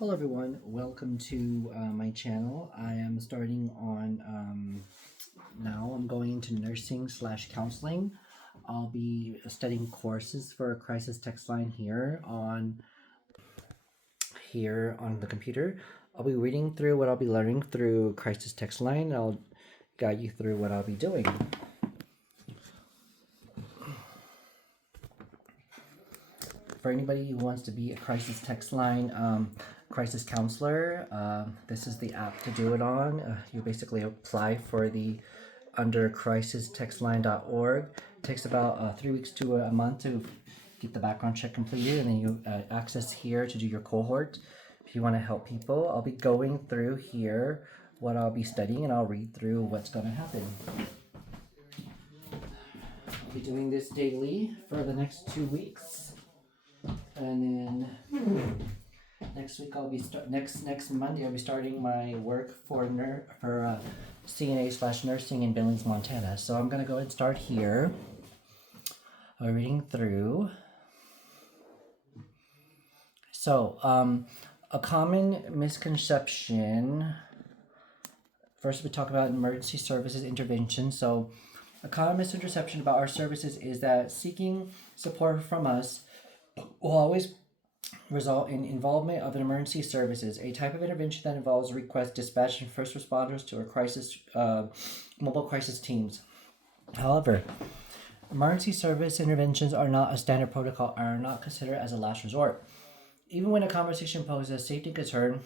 Hello everyone, welcome to my channel. I am starting on, now I'm going into nursing / counseling. I'll be studying courses for crisis text line here on the computer. I'll be reading through what I'll be learning through crisis text line. I'll guide you through what I'll be doing. For anybody who wants to be a crisis text line crisis counselor, this is the app to do it on. You basically apply for the under crisistextline.org. It takes about 3 weeks to a month to get the background check completed, and then you access here to do your cohort. If you want to help people, I'll be going through here what I'll be studying, and I'll read through what's going to happen. I'll be doing this daily for the next 2 weeks. And then next week I'll be next Monday I'll be starting my work for CNA / nursing in Billings, Montana. So I'm gonna go ahead and start here. I'm reading through. So a common misconception. First, we talk about emergency services intervention. So a common misconception about our services is that seeking support from us will always result in involvement of an emergency services, a type of intervention that involves request dispatching first responders to our mobile crisis teams. However, emergency service interventions are not a standard protocol and are not considered as a last resort. Even when a conversation poses a safety concern,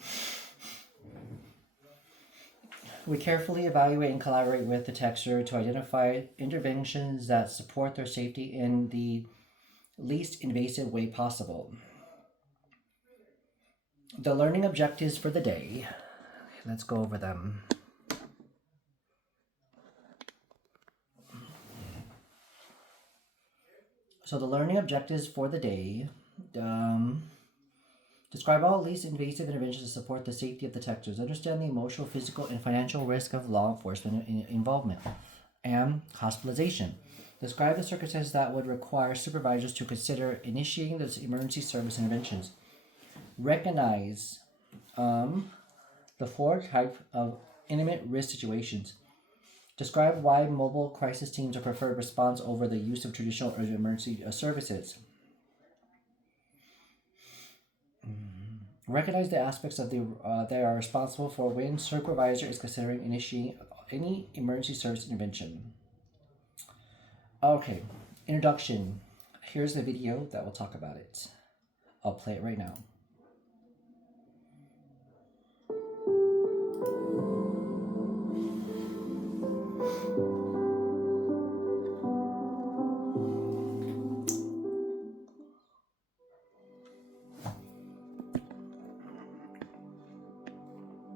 we carefully evaluate and collaborate with the texter to identify interventions that support their safety in the least invasive way possible. The learning objectives for the day. Let's go over them. So the learning objectives for the day. Describe all least invasive interventions to support the safety of the texters. Understand the emotional, physical, and financial risk of law enforcement involvement. And hospitalization. Describe the circumstances that would require supervisors to consider initiating those emergency service interventions. Recognize the 4 types of imminent risk situations. Describe why mobile crisis teams are preferred response over the use of traditional emergency services. Recognize the aspects of they are responsible for when supervisor is considering initiating any emergency service intervention. Okay, introduction. Here's the video that will talk about it. I'll play it right now.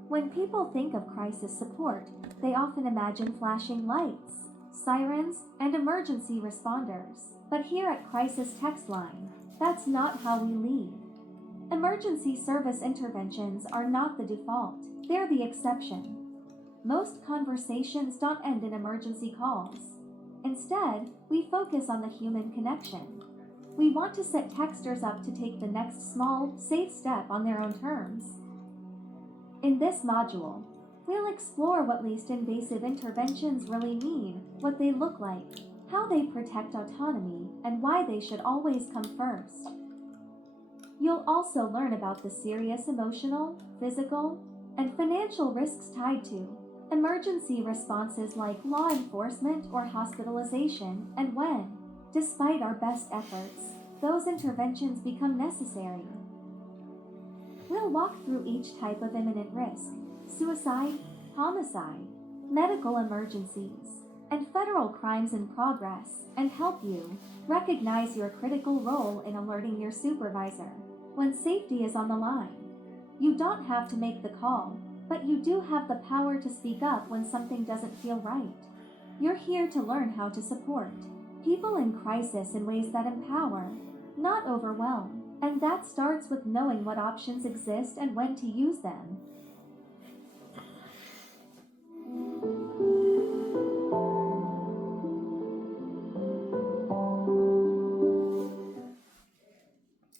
When people think of crisis support, they often imagine flashing lights, sirens, and emergency responders. But here at Crisis Text Line, that's not how we lead. Emergency service interventions are not the default, they're the exception. Most conversations don't end in emergency calls. Instead, we focus on the human connection. We want to set texters up to take the next small, safe step on their own terms. In this module, we'll explore what least invasive interventions really mean, what they look like, how they protect autonomy, and why they should always come first. You'll also learn about the serious emotional, physical, and financial risks tied to emergency responses like law enforcement or hospitalization, and when, despite our best efforts, those interventions become necessary. We'll walk through each type of imminent risk: suicide, homicide, medical emergencies, and federal crimes in progress, and help you recognize your critical role in alerting your supervisor when safety is on the line. You don't have to make the call, but you do have the power to speak up when something doesn't feel right. You're here to learn how to support people in crisis in ways that empower, not overwhelm. And that starts with knowing what options exist and when to use them.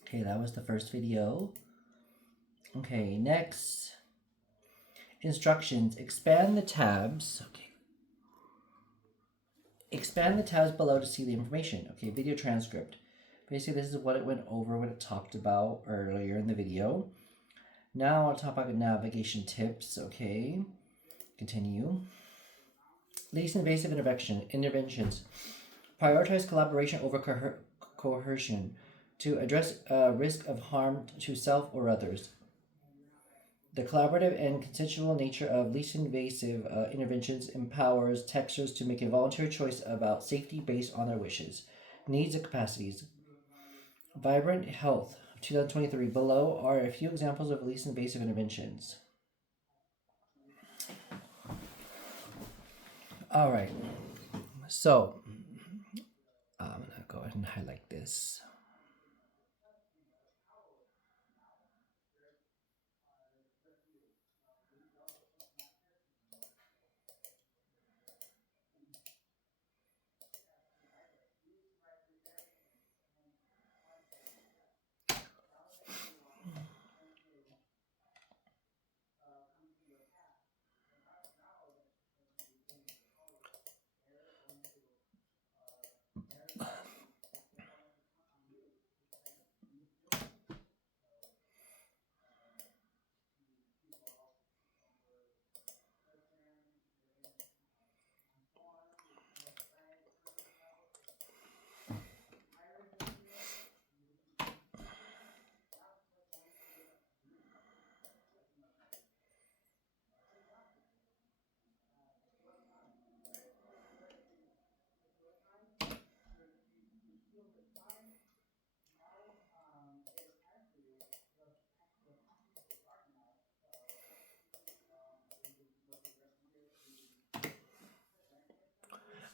Okay, that was the first video. Okay, next instructions. Expand the tabs. Okay. Expand the tabs below to see the information. Okay, video transcript. Basically, this is what it went over, what it talked about earlier in the video. Now I'll talk about navigation tips. Okay, continue. Least invasive interventions. Prioritize collaboration over coercion to address risk of harm to self or others. The collaborative and consensual nature of least invasive interventions empowers texters to make a voluntary choice about safety based on their wishes, needs, and capacities. Vibrant Health 2023. Below are a few examples of least invasive interventions. All right. So, I'm going to go ahead and highlight this.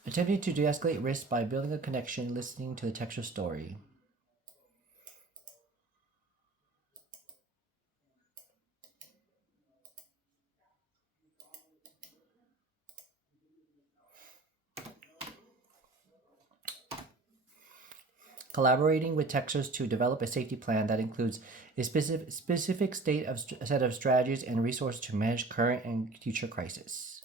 Attempting to de escalate risk by building a connection, listening to the texture story. Collaborating with texters to develop a safety plan that includes a specific set of strategies and resources to manage current and future crises.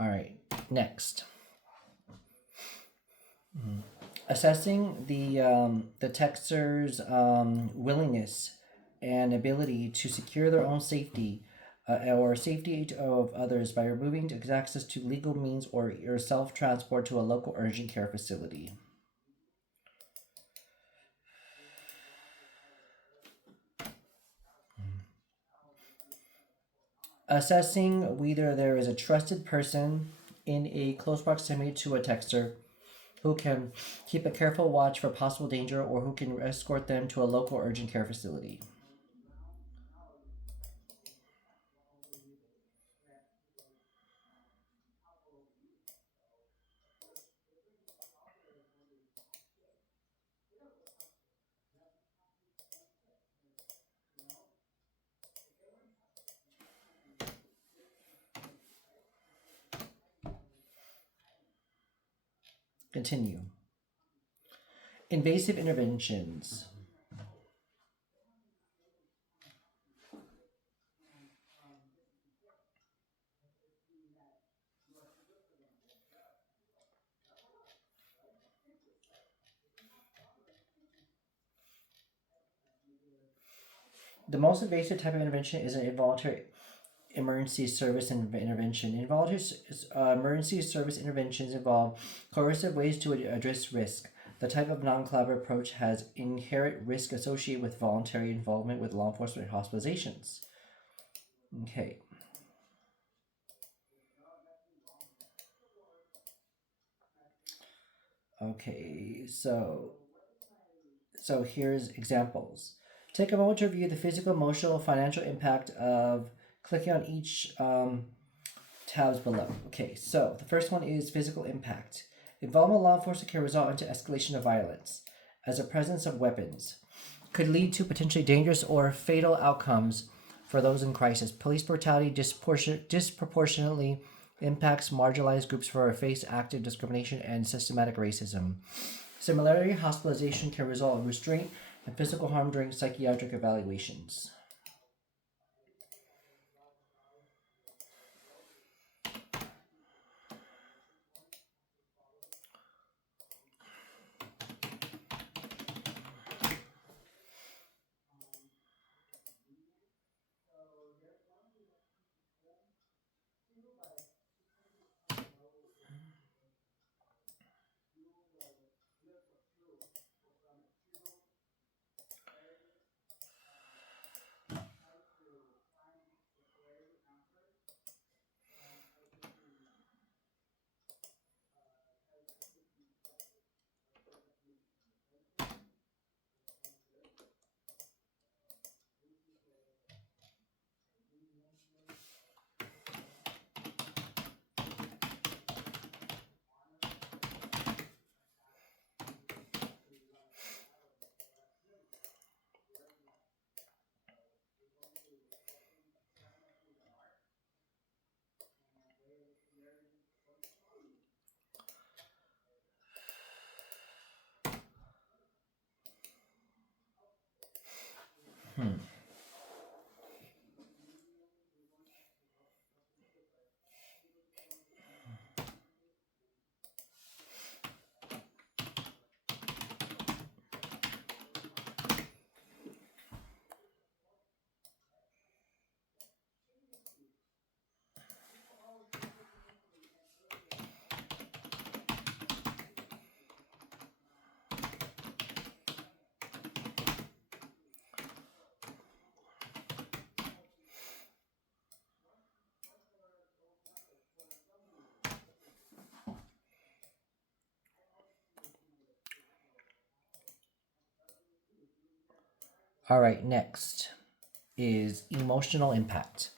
All right, next. Assessing the texter's willingness and ability to secure their own safety or safety of others by removing access to legal means or self transport to a local urgent care facility. Assessing whether there is a trusted person in a close proximity to a texter who can keep a careful watch for possible danger or who can escort them to a local urgent care facility. Continue. Invasive interventions. The most invasive type of intervention is an involuntary emergency service intervention. Involuntary emergency service interventions involve coercive ways to address risk. The type of non-collaborative approach has inherent risk associated with voluntary involvement with law enforcement and hospitalizations. Okay. Okay, so here's examples. Take a moment to review the physical, emotional, financial impact of clicking on each tabs below. Okay, so the first one is physical impact. Involvement in law enforcement can result into escalation of violence, as the presence of weapons could lead to potentially dangerous or fatal outcomes for those in crisis. Police brutality disproportionately impacts marginalized groups for face active discrimination and systematic racism. Similarly, hospitalization can result in restraint and physical harm during psychiatric evaluations. Hmm. All right, next is emotional impact.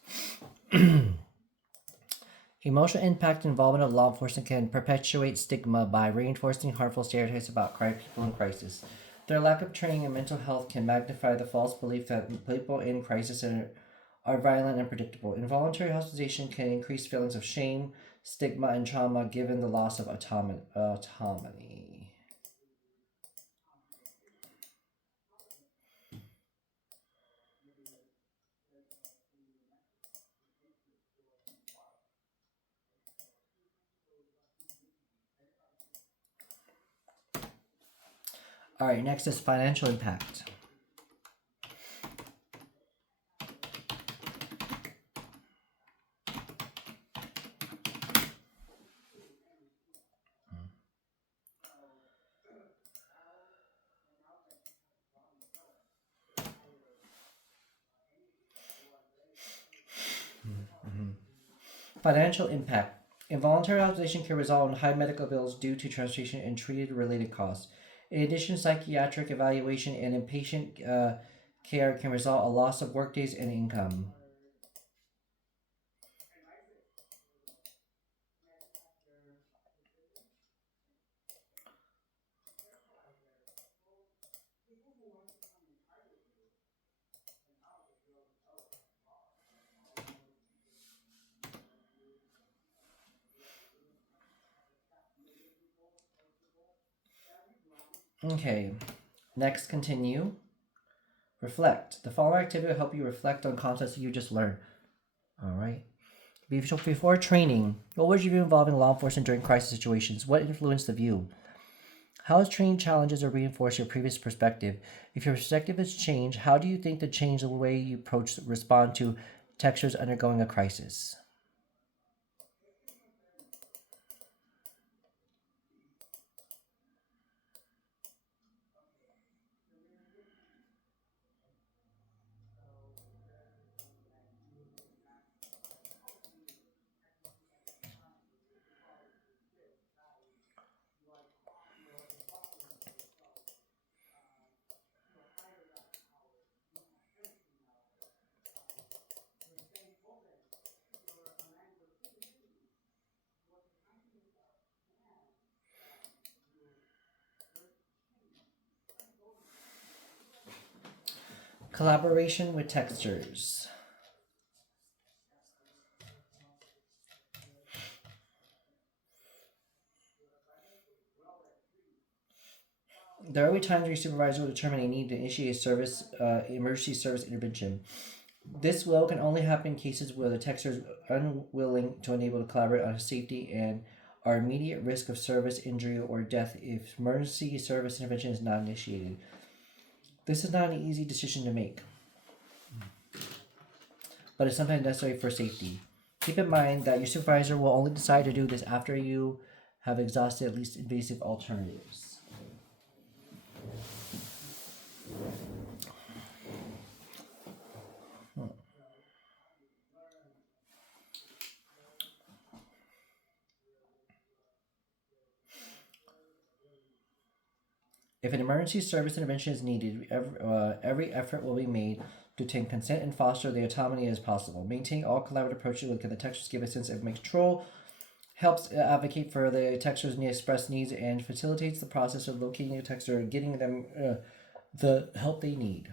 Emotional impact involvement of law enforcement can perpetuate stigma by reinforcing harmful stereotypes about people in crisis. Their lack of training in mental health can magnify the false belief that people in crisis are violent and predictable. Involuntary hospitalization can increase feelings of shame, stigma, and trauma given the loss of autonomy. All right, next is financial impact. Financial impact. Involuntary hospitalization can result in high medical bills due to transportation and treated related costs. In addition, psychiatric evaluation and inpatient care can result in a loss of workdays and income. Okay, next continue. Reflect. The following activity will help you reflect on concepts you just learned. All right. Before training, what was your view involving law enforcement during crisis situations? What influenced the view? How has training challenges or reinforced your previous perspective? If your perspective has changed, how do you think that changed the way you respond to textures undergoing a crisis? Collaboration with textures. There will be times where your supervisor will determine a need to initiate emergency service intervention. This will can only happen in cases where the texter is unwilling to enable to collaborate on safety and are immediate risk of service injury or death if emergency service intervention is not initiated. This is not an easy decision to make, but it's sometimes necessary for safety. Keep in mind that your supervisor will only decide to do this after you have exhausted at least invasive alternatives. If an emergency service intervention is needed, every effort will be made to obtain consent and foster the autonomy as possible. Maintaining all collaborative approaches will give the textures give a sense of control, helps advocate for the textures' express needs, and facilitates the process of locating a texture and getting them the help they need.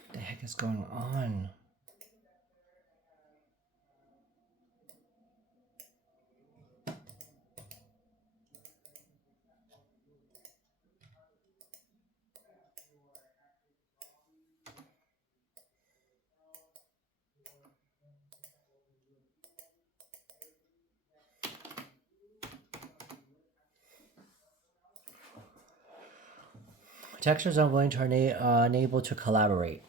What the heck is going on? Textures unwilling to unable to collaborate.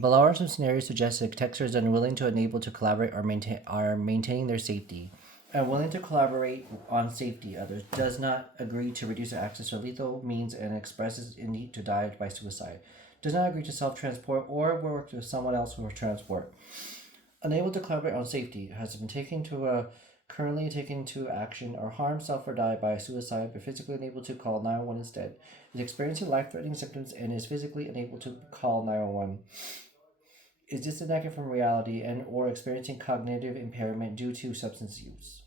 Below are some scenarios suggest that texters unwilling to enable to collaborate are maintaining their safety. Unwilling to collaborate on safety others, does not agree to reduce their access to lethal means and expresses a need to die by suicide. Does not agree to self-transport or work with someone else for transport. Unable to collaborate on safety, has been taken to currently taken to action or harm self or die by suicide, but physically unable to call 911 instead. Is experiencing life-threatening symptoms and is physically unable to call 911. Is disconnected from reality and or experiencing cognitive impairment due to substance use.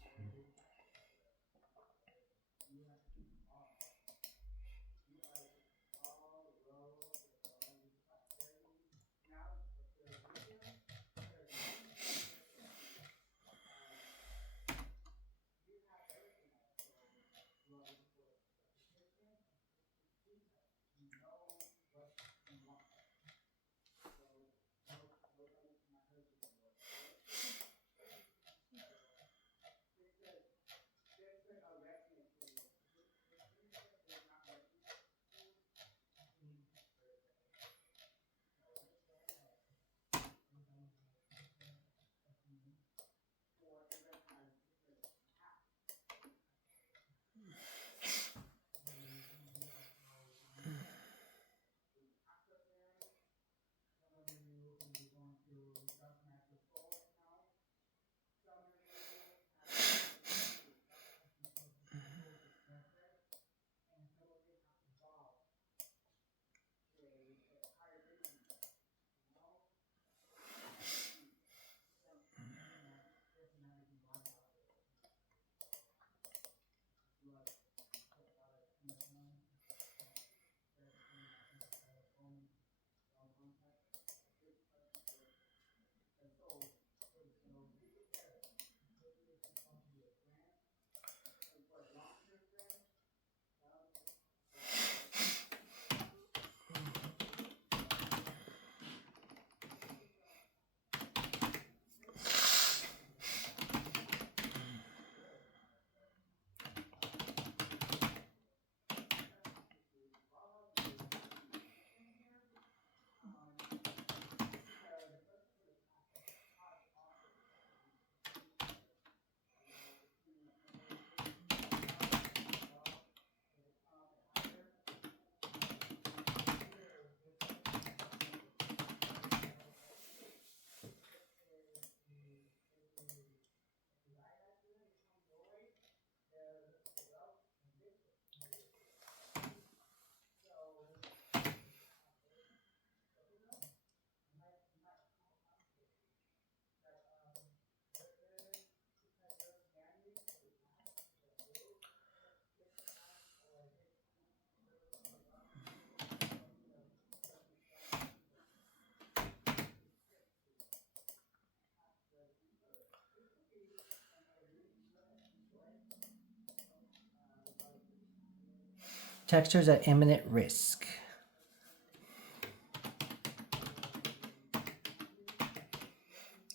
Texters at imminent risk.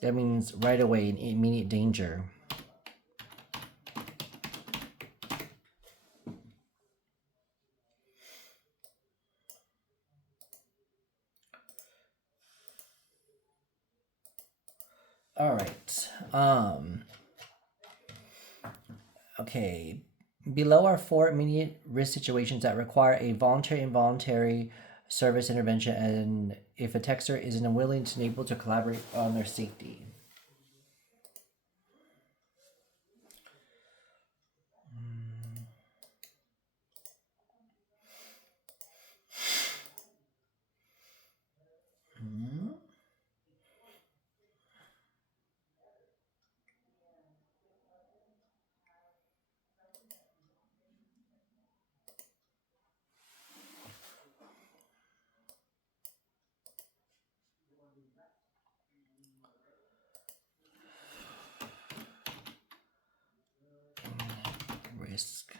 That means right away in immediate danger. All right. Okay. Below are 4 immediate risk situations that require a voluntary involuntary service intervention, and if a texter is unwilling and unable to collaborate on their safety. Risk.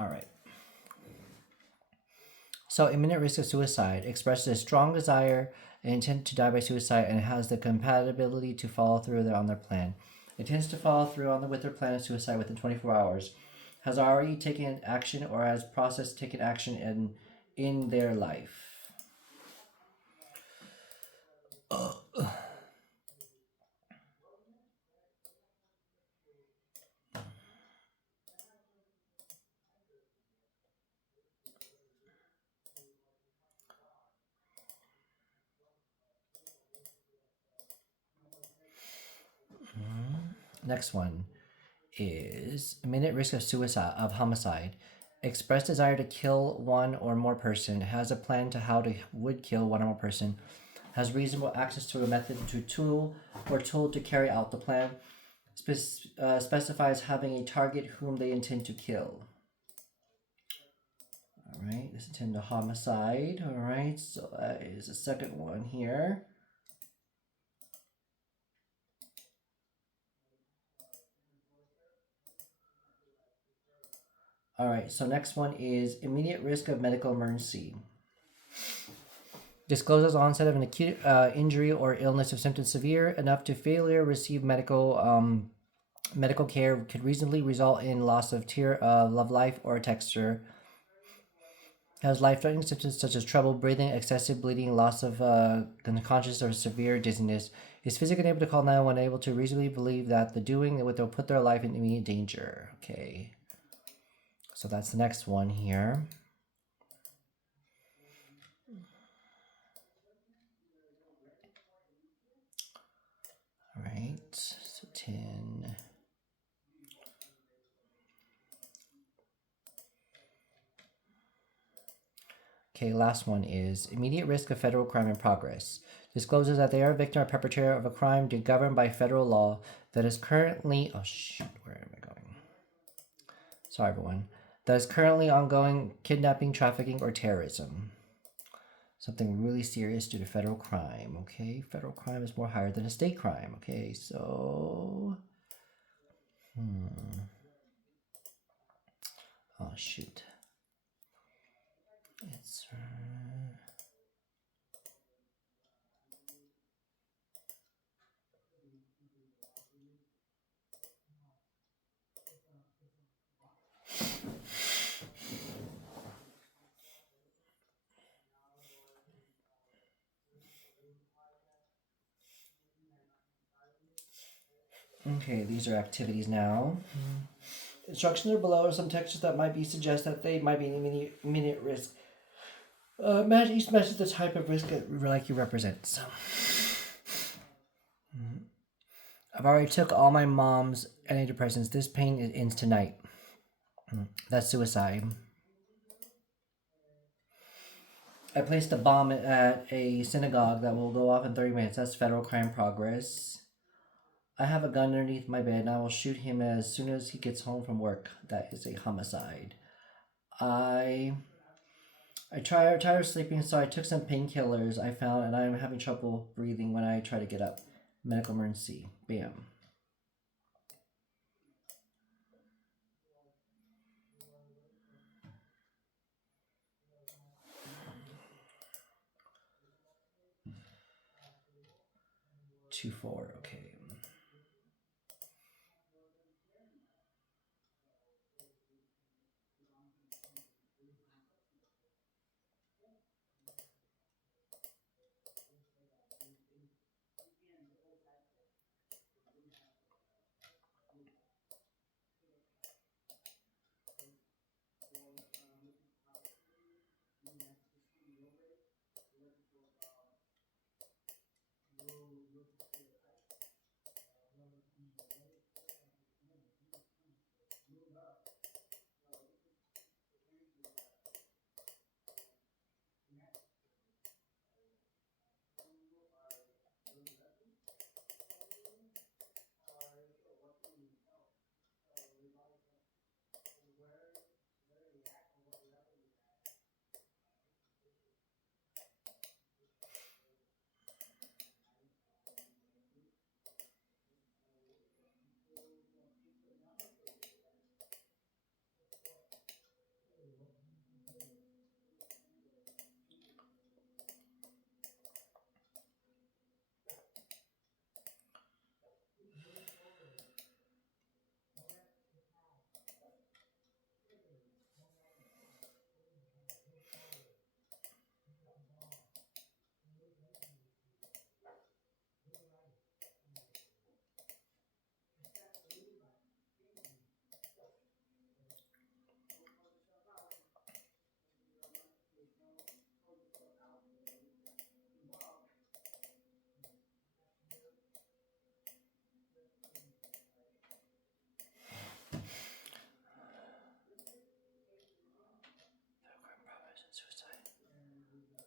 All right. So, imminent risk of suicide expresses a strong desire and intent to die by suicide and has the compatibility to follow through on their plan. Intends to follow through with their plan of suicide within 24 hours. Has already taken action or has processed taken action in their life. Next one is imminent risk of suicide, of homicide. Express desire to kill one or more person. Has a plan to how to would kill one or more person. Has reasonable access to a method to tool or tool to carry out the plan. Specifies having a target whom they intend to kill. All right, this intend to homicide. All right, so that is the second one here. All right, so next one is immediate risk of medical emergency. Discloses onset of an acute injury or illness of symptoms severe enough to failure receive medical care could reasonably result in loss of love life or texture. Has life-threatening symptoms such as trouble breathing, excessive bleeding, loss of consciousness, or severe dizziness. Is physically unable to call 911, able to reasonably believe that the doing will put their life in immediate danger. Okay. So that's the next one here. All right. So 10. Okay, last one is immediate risk of federal crime in progress. Discloses that they are a victim or perpetrator of a crime governed by federal law that is currently. Oh, shoot. Where am I going? Sorry, everyone. That is currently ongoing kidnapping, trafficking, or terrorism. Something really serious due to federal crime. Okay, federal crime is more higher than a state crime. Okay, so. Oh, shoot. It's. Okay, these are activities now. Instructions are below, or some textures that might be suggest that they might be immediate risk. Match each matches the type of risk that like you represent. So, I've already took all my mom's antidepressants. This pain ends tonight. That's suicide. I placed a bomb at a synagogue that will go off in 30 minutes. That's federal crime progress. I have a gun underneath my bed and I will shoot him as soon as he gets home from work. That is a homicide. I tired of sleeping, so I took some painkillers I found, and I'm having trouble breathing when I try to get up. Medical emergency. Bam. Two four. Okay.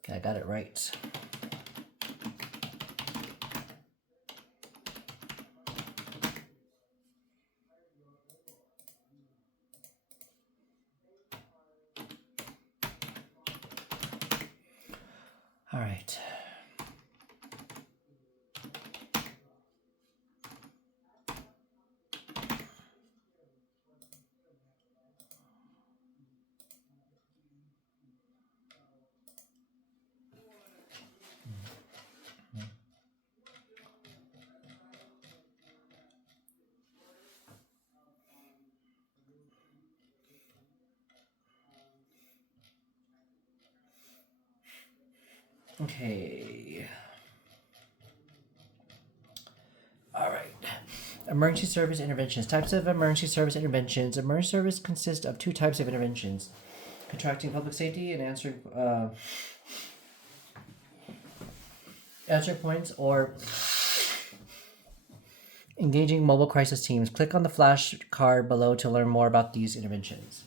Okay, I got it right. All right. Okay. All right. Emergency service interventions. Types of emergency service interventions. Emergency service consists of two types of interventions: contracting public safety and answering points, or engaging mobile crisis teams. Click on the flashcard below to learn more about these interventions.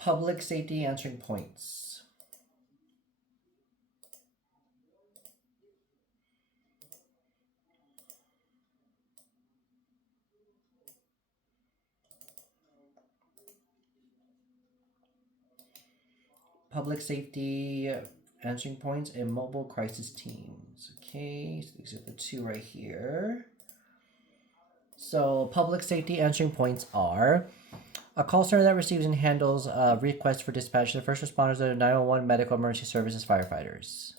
Public safety answering points. Public safety answering points and mobile crisis teams. Okay, so these are the two right here. So public safety answering points are a call center that receives and handles requests for dispatch to first responders of 911 medical emergency services firefighters.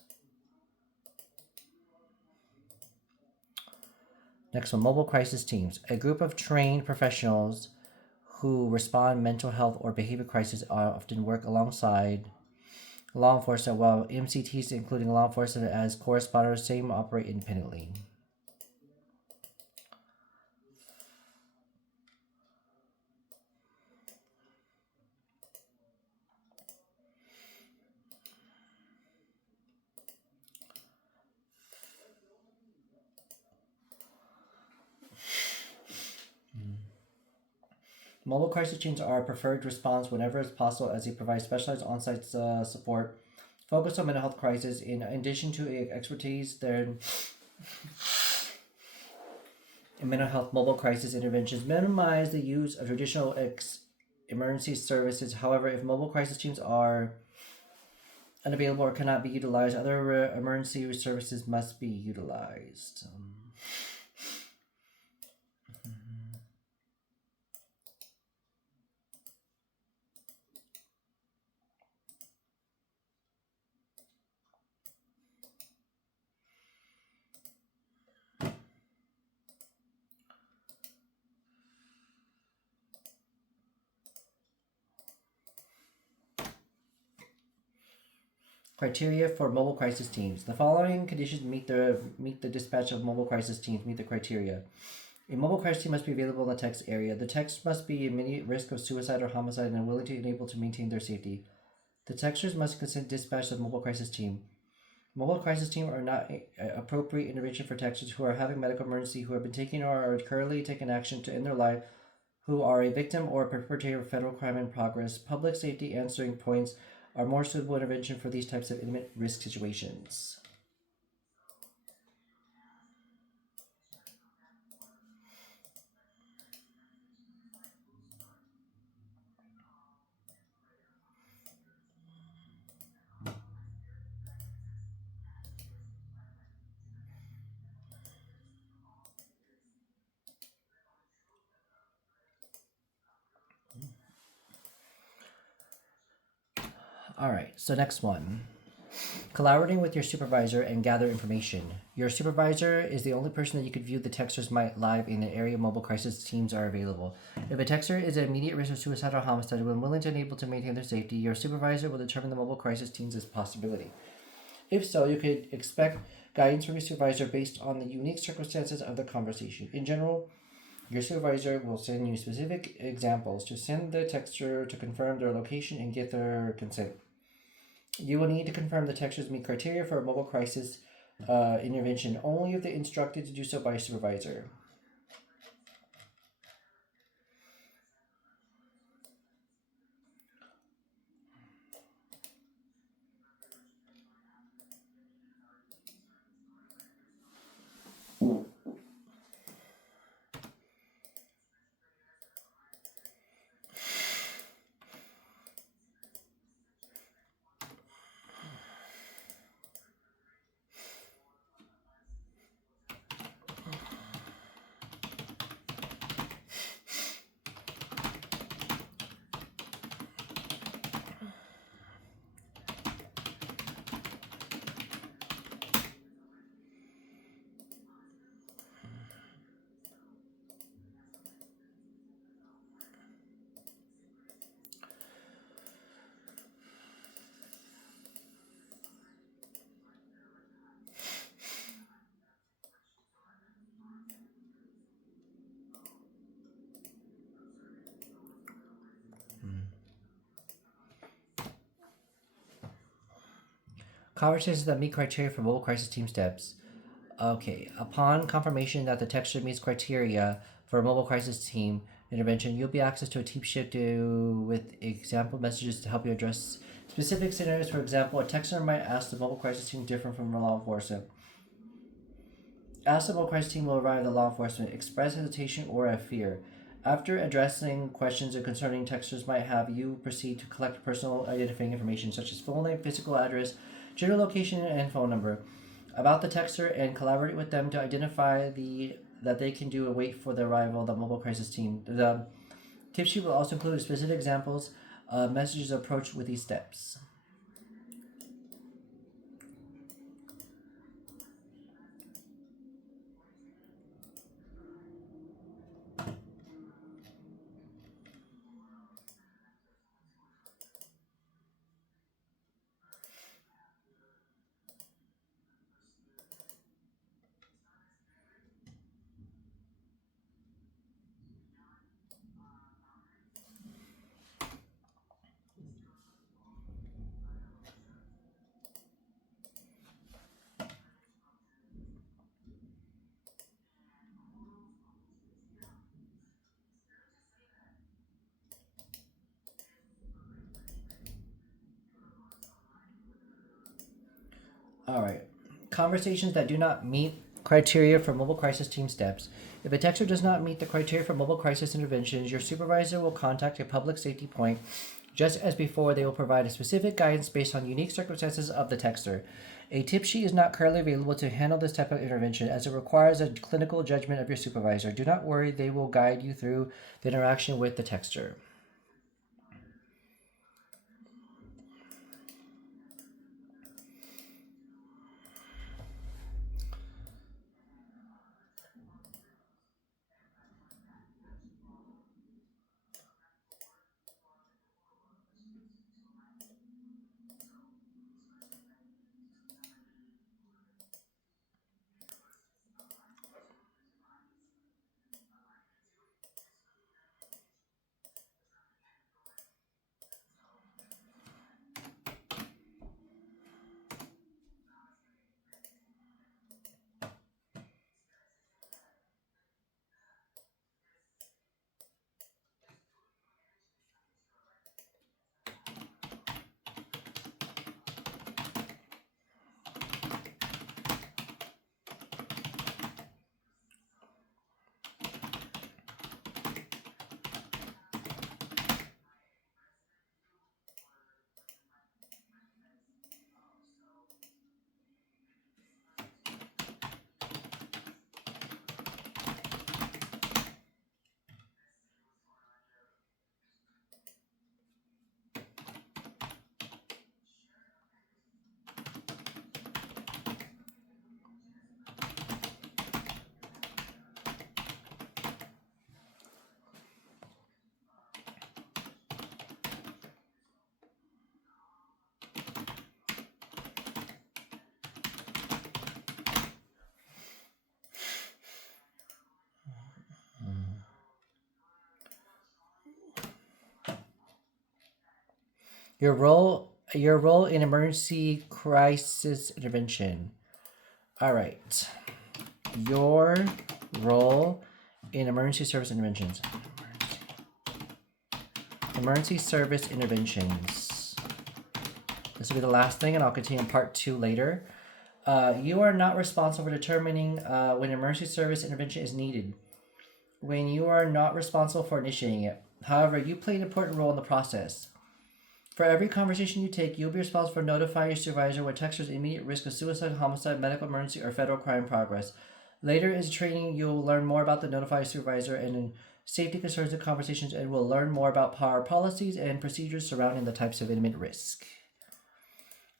Next one, mobile crisis teams. A group of trained professionals who respond mental health or behavior crisis often work alongside law enforcement, while MCTs, including law enforcement as corresponders, same operate independently. Mobile crisis teams are a preferred response whenever it's possible, as they provide specialized on-site support focused on mental health crisis. In addition to expertise in mental health, mobile crisis interventions minimize the use of traditional emergency services. However, if mobile crisis teams are unavailable or cannot be utilized, other emergency services must be utilized. Criteria for mobile crisis teams. The following conditions meet the dispatch of mobile crisis teams. Meet the criteria. A mobile crisis team must be available in the text area. The text must be immediate risk of suicide or homicide and willing to enable to maintain their safety. The texters must consent dispatch of the mobile crisis team. Mobile crisis team are not appropriate intervention for texters who are having medical emergency, who have been taking or are currently taking action to end their life, who are a victim or perpetrator of federal crime in progress. Public safety answering points are more suitable intervention for these types of imminent risk situations. All right, so next one. Collaborating with your supervisor and gather information. Your supervisor is the only person that you could view the texters might live in the area mobile crisis teams are available. If a texter is at immediate risk of suicide or homicide when willing and able to maintain their safety, your supervisor will determine the mobile crisis teams as possibility. If so, you could expect guidance from your supervisor based on the unique circumstances of the conversation. In general, your supervisor will send you specific examples to send the texter to confirm their location and get their consent. You will need to confirm the texters meet criteria for a mobile crisis intervention only if they're instructed to do so by a supervisor. Conversations that meet criteria for mobile crisis team steps. Okay, upon confirmation that the texture meets criteria for a mobile crisis team intervention, you'll be access to a team sheet with example messages to help you address specific scenarios. For example, a texter might ask the mobile crisis team different from the law enforcement. Ask the mobile crisis team will arrive at the law enforcement, express hesitation or a fear. After addressing questions concerning texters might have, you proceed to collect personal identifying information such as full name, physical address, general location, and phone number about the texter and collaborate with them to identify that they can do and wait for the arrival of the mobile crisis team. The tip sheet will also include specific examples of messages approached with these steps. All right. Conversations that do not meet criteria for mobile crisis team steps. If a texter does not meet the criteria for mobile crisis interventions, your supervisor will contact a public safety point. Just as before, they will provide a specific guidance based on unique circumstances of the texter. A tip sheet is not currently available to handle this type of intervention as it requires a clinical judgment of your supervisor. Do not worry, they will guide you through the interaction with the texter. Your role in emergency crisis intervention. All right. Your role in emergency service interventions. Emergency service interventions. This will be the last thing, and I'll continue in part 2 later. You are not responsible for determining when emergency service intervention is needed. When you are not responsible for initiating it. However, you play an important role in the process. For every conversation you take, you'll be responsible for notifying your supervisor when texters immediate risk of suicide, homicide, medical emergency, or federal crime progress. Later in training, you'll learn more about the notify supervisor and in safety concerns and conversations, and will learn more about power policies and procedures surrounding the types of imminent risk.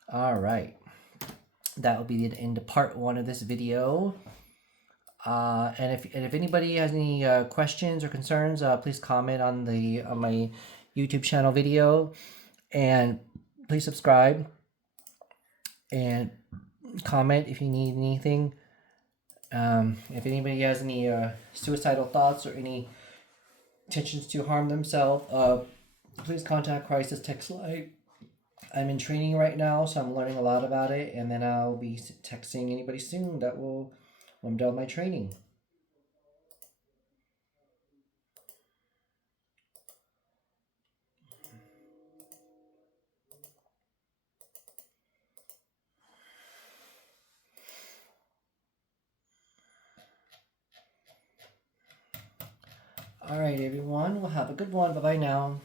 All right. That will be the end of part 1 of this video. And if anybody has any questions or concerns, please comment on my YouTube channel video, and please subscribe and comment if you need anything. If anybody has any suicidal thoughts or any intentions to harm themselves, please contact Crisis Text Line. I'm in training right now, so I'm learning a lot about it, and then I'll be texting anybody soon that will when I'm done my training. All right, everyone. We'll have a good one. Bye-bye now.